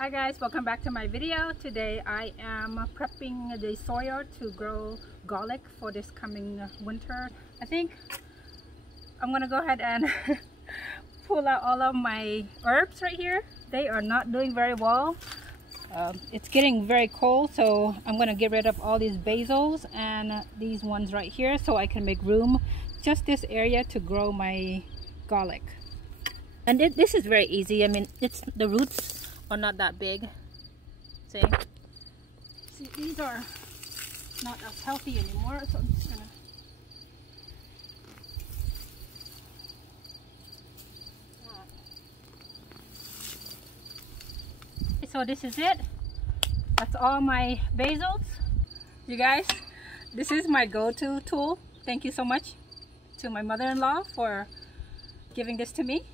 Hi guys, welcome back to my video. Today I am prepping the soil to grow garlic for this coming winter. I think I'm gonna go ahead and pull out all of my herbs right here. They are not doing very well. It's getting very cold, so I'm gonna get rid of all these basils and these ones right here so I can make room just this area to grow my garlic. And this is very easy. I mean, the roots are not that big. See, these are not as healthy anymore, so I'm just gonna so this is it. That's all my basils. You guys, this is my go-to tool. Thank you so much to my mother-in-law for giving this to me.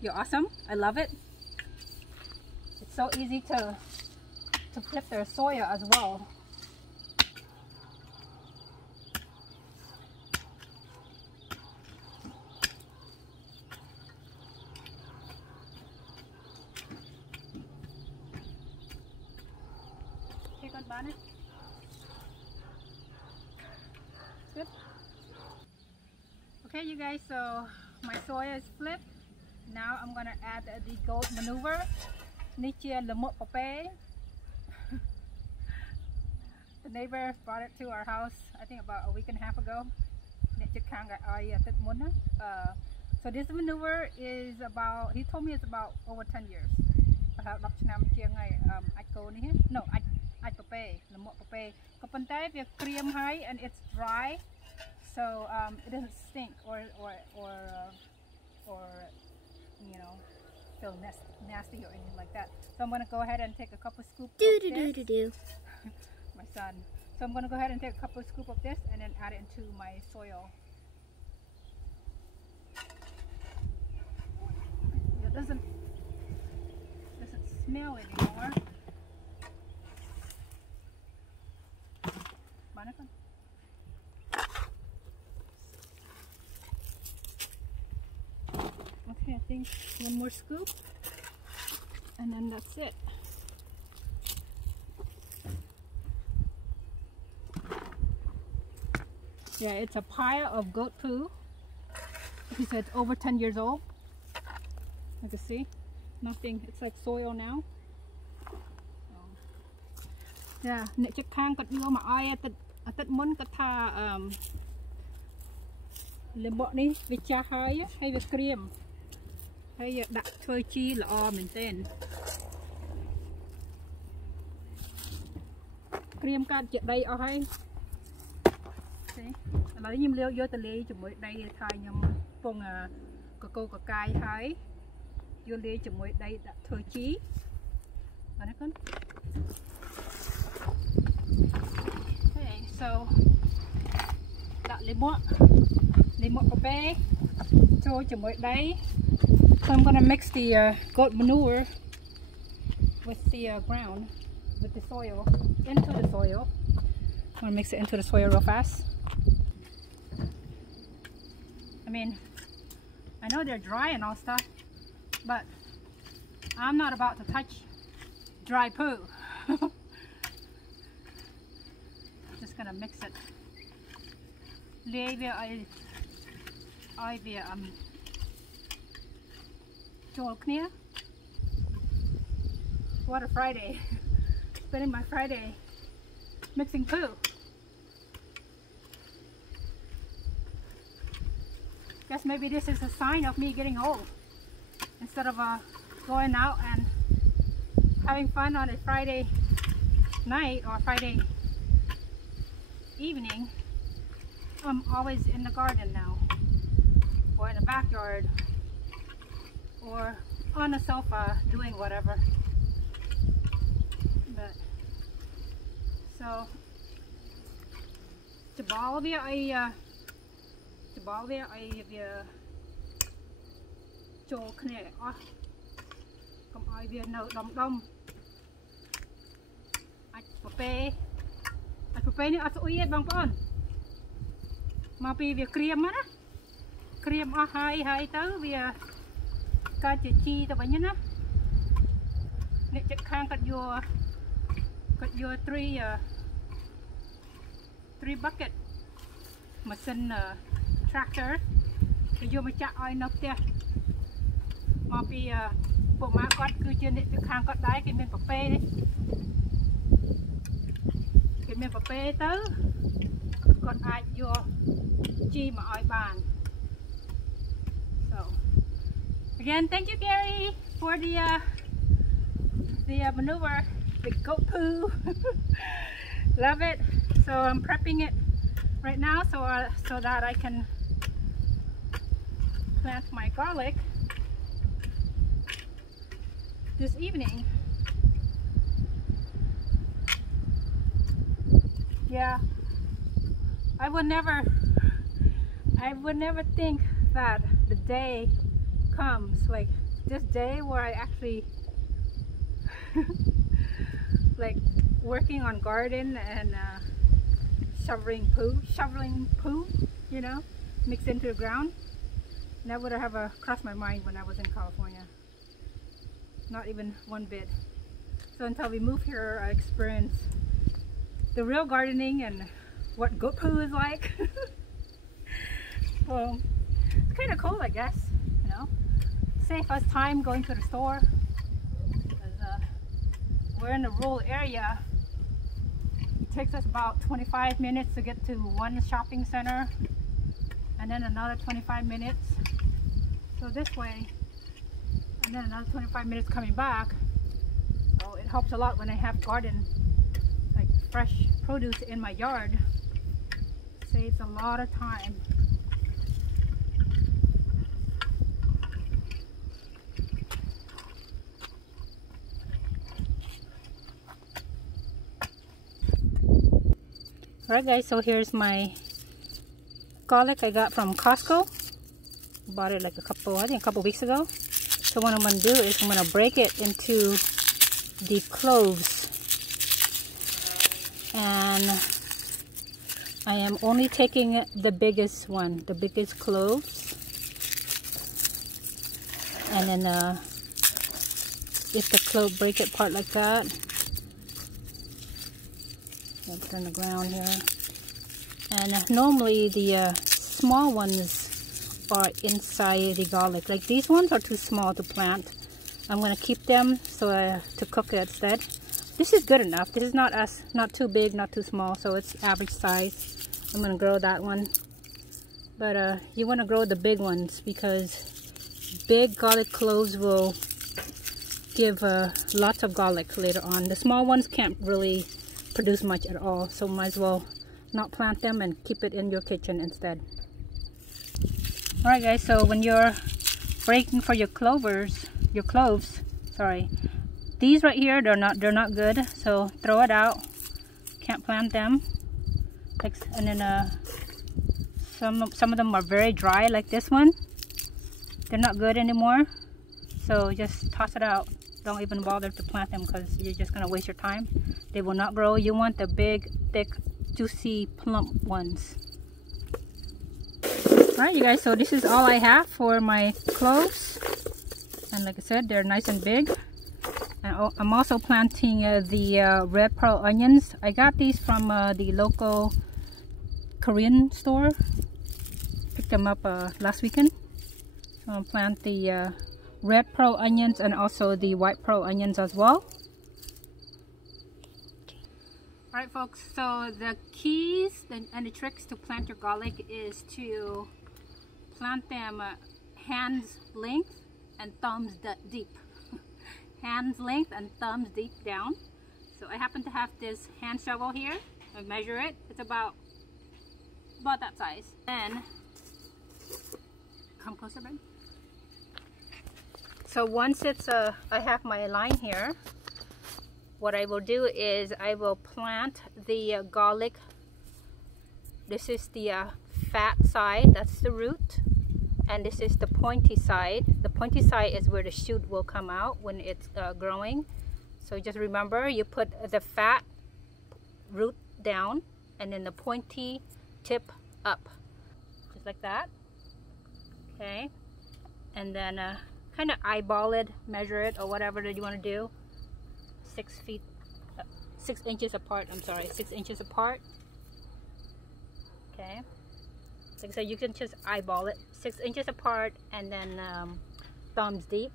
You're awesome. I love it. It's so easy to flip their soil as well. Take on bonnet. Good. Okay, you guys. So my soil is flipped. Now I'm gonna add the goat manure. The neighbor brought it to our house, I think about a week and a half ago. So this manure is about, he told me it's about over 10 years. No, and it's dry, so it doesn't stink or you know, feel nasty or anything like that. So I'm going to go ahead and take a couple scoops of this. My son. So I'm going to go ahead and take a couple scoops of this and then add it into my soil. It doesn't smell anymore. Okay, I think one more scoop and then that's it. Yeah, it's a pile of goat poo. He said it's over 10 years old. You can see, nothing, it's like soil now. Yeah, next time got you my eye at that one got lemon ni vicha hai hay with cream. Hay đặt phơi chiល្អមែនទែន cream កាត់ជាដីអស់ហើយ ឥឡូវខ្ញុំយកទៅលាយជាមួយដីថាខ្ញុំពងកកូរកកាយហើយយកលាយជាមួយដីដាក់ធ្វើជីបាទណាកូន Okay, so ដាក់លាមកកាហ្វេចូលជាមួយដី So I'm going to mix the goat manure with the ground, with the soil, into the soil. I'm going to mix it into the soil real fast. I mean, I know they're dry and all stuff, but I'm not about to touch dry poo. Just going to mix it. What a Friday. Spending my Friday mixing poo. Guess maybe this is a sign of me getting old. Instead of going out and having fun on a Friday night or Friday evening, I'm always in the garden now, or in the backyard, or on the sofa doing whatever. But so to ball via cho Khmer không ai via nấu đông ạch pape ni ạch ui bang pon mà pi via cream á cream hai tới via cá chi tao vậy nhá Nick got your three bucket machine tractor. Thì vô mà chặt ai nộp tiền. Mà vì bộ má con cứ trên định được hàng con đáy cái miền bắp bê đấy. Cái miền bắp bê tới con ai vô chi mà ai bàn. So again, thank you Gary for the maneuver, the goat poo. Love it. So I'm prepping it right now so that I can plant my garlic this evening. Yeah, I would never think that the day comes like this day where I actually like working on garden and shoveling poo, you know, mixed into the ground. Never would have crossed my mind when I was in California. Not even one bit. So until we moved here, I experienced the real gardening and what goat poo is like. Well, it's kind of cool, I guess. You know, save us time going to the store. We're in a rural area. It takes us about 25 minutes to get to one shopping center and then another 25 minutes. So this way, and then another 25 minutes coming back. So it helps a lot when I have garden, like fresh produce in my yard. Saves a lot of time. Alright guys, so here's my garlic I got from Costco. Bought it like a couple weeks ago. So what I'm going to do is I'm going to break it into the cloves. And I am only taking the biggest one, the biggest cloves. And then just the clove, break it part like that. I'll put it on the ground here. And normally the small ones are inside the garlic. Like these ones are too small to plant. I'm going to keep them so to cook it instead. This is good enough. This is not too big, not too small, so it's average size. I'm going to grow that one. But you want to grow the big ones because big garlic cloves will give lots of garlic later on. The small ones can't really produce much at all, so might as well not plant them and keep it in your kitchen instead. Alright guys, so when you're breaking for your cloves, sorry, these right here, they're not good, so throw it out. Can't plant them. And then some of them are very dry, like this one. They're not good anymore, so just toss it out. Don't even bother to plant them because you're just gonna waste your time. They will not grow. You want the big, thick, juicy, plump ones. Alright you guys, so this is all I have for my cloves. And like I said, they're nice and big. And I'm also planting the red pearl onions. I got these from the local Korean store. Picked them up last weekend. So I'll plant the red pearl onions and also the white pearl onions as well. Alright folks, so the keys and the tricks to plant your garlic is to plant them hands length and thumbs deep. Hands length and thumbs deep down. So I happen to have this hand shovel here. I measure it. It's about that size. Then come closer, babe. So once it's I have my line here, what I will do is I will plant the garlic. This is the fat side, that's the root, and this is the pointy side. The pointy side is where the shoot will come out when it's growing. So just remember, you put the fat root down and then the pointy tip up, just like that. Okay, and then kind of eyeball it, measure it, or whatever that you want to do. 6 inches apart. I'm sorry, 6 inches apart. Okay, like I said, you can just eyeball it. 6 inches apart, and then thumbs deep.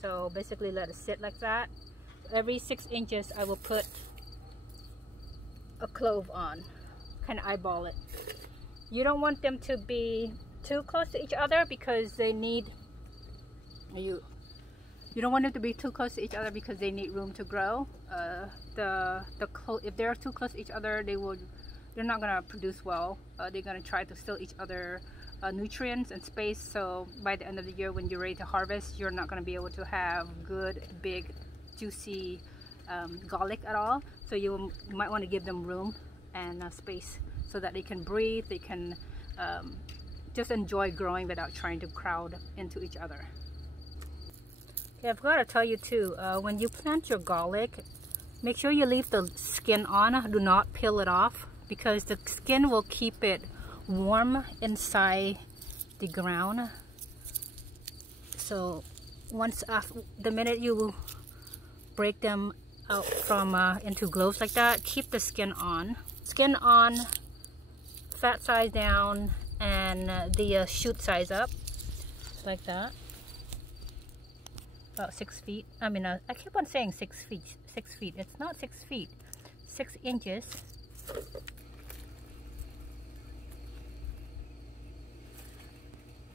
So basically let it sit like that. Every 6 inches I will put a clove on, kind of eyeball it. You don't want them to be too close to each other because they need you don't want them to be too close to each other because they need room to grow. If they're too close to each other, they're not gonna produce well. They're gonna try to steal each other nutrients and space. So by the end of the year, when you're ready to harvest, you're not gonna be able to have good, big, juicy garlic at all. So you might want to give them room and space so that they can breathe. They can just enjoy growing without trying to crowd into each other. Okay, I've got to tell you too, when you plant your garlic, make sure you leave the skin on. Do not peel it off, because the skin will keep it warm inside the ground. So the minute you break them out from into globes like that, keep the skin on. Skin on, fat size down, and the shoot size up, like that. About 6 feet. I mean, I keep on saying 6 feet. 6 feet. It's not 6 feet. 6 inches.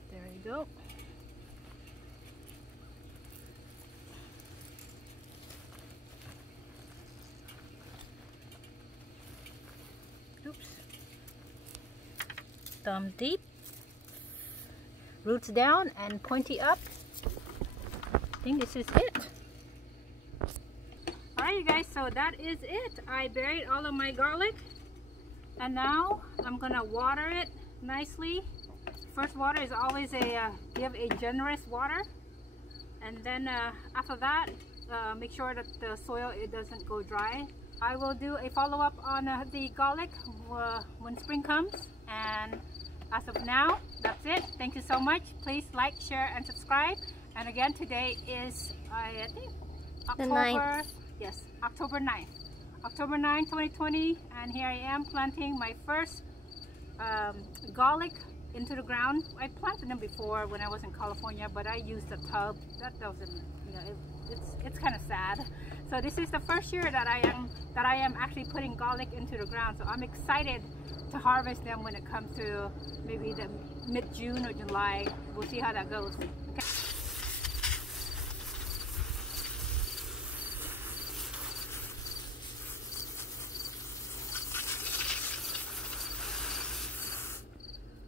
There you go. Oops. Thumb deep. Roots down and pointy up. I think this is it. Alright you guys, so that is it. I buried all of my garlic, and now I'm gonna water it nicely. First water is always give a generous water, and then after that make sure that the soil doesn't go dry. I will do a follow-up on the garlic when spring comes, and as of now, that's it. Thank you so much. Please like, share, and subscribe. And again, today is, I think, October 9th. October 9th, 2020. And here I am planting my first garlic into the ground. I planted them before when I was in California, but I used a tub. That doesn't, it's kind of sad. So this is the first year that I am actually putting garlic into the ground. So I'm excited to harvest them when it comes to maybe the mid-June or July. We'll see how that goes. Okay.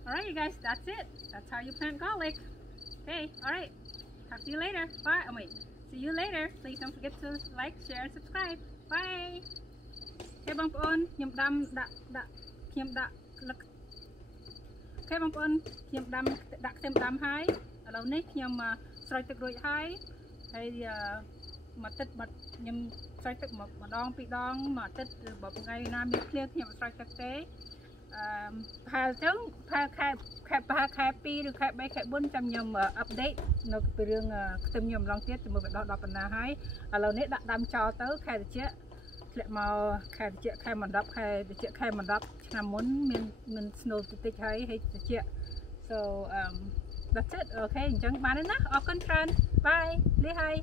Alright you guys, that's it. That's how you plant garlic. Okay, alright. Talk to you later. Bye. Oh wait. See you later. Please don't forget to like, share, and subscribe. Bye. Okay, bang puon,ខ្ញុំដាំដាក់ខ្ទឹមដាំហើយឥឡូវនេះខ្ញុំស្រោចទឹករួចហើយមួយទឹកខ្ញុំស្រោចទឹកម្ដងពីរដងមួយទឹកឬបើថ្ងៃណាមានភ្លៀងខ្ញុំស្រោចទឹកទេផែលចឹងផែលខែ2 ខែ3 ខែ4ចាំខ្ញុំអាប់ដេតនៅពីរឿងខ្ទឹមខ្ញុំម្ដងទៀតមើលវាដោះដល់ប៉ុណ្ណាហើយឥឡូវនេះដាក់ដាំចោលទៅខែត្រជាក់ធ្លាក់មកខែត្រជាក់ខែមក10ខែត្រជាក់ខែមក10ឆ្នាំមុនមាន snow តិចហើយត្រជាក់ so that's it okay អញ្ចឹងបានហើយណាអរគុណច្រើន bye លាហើយ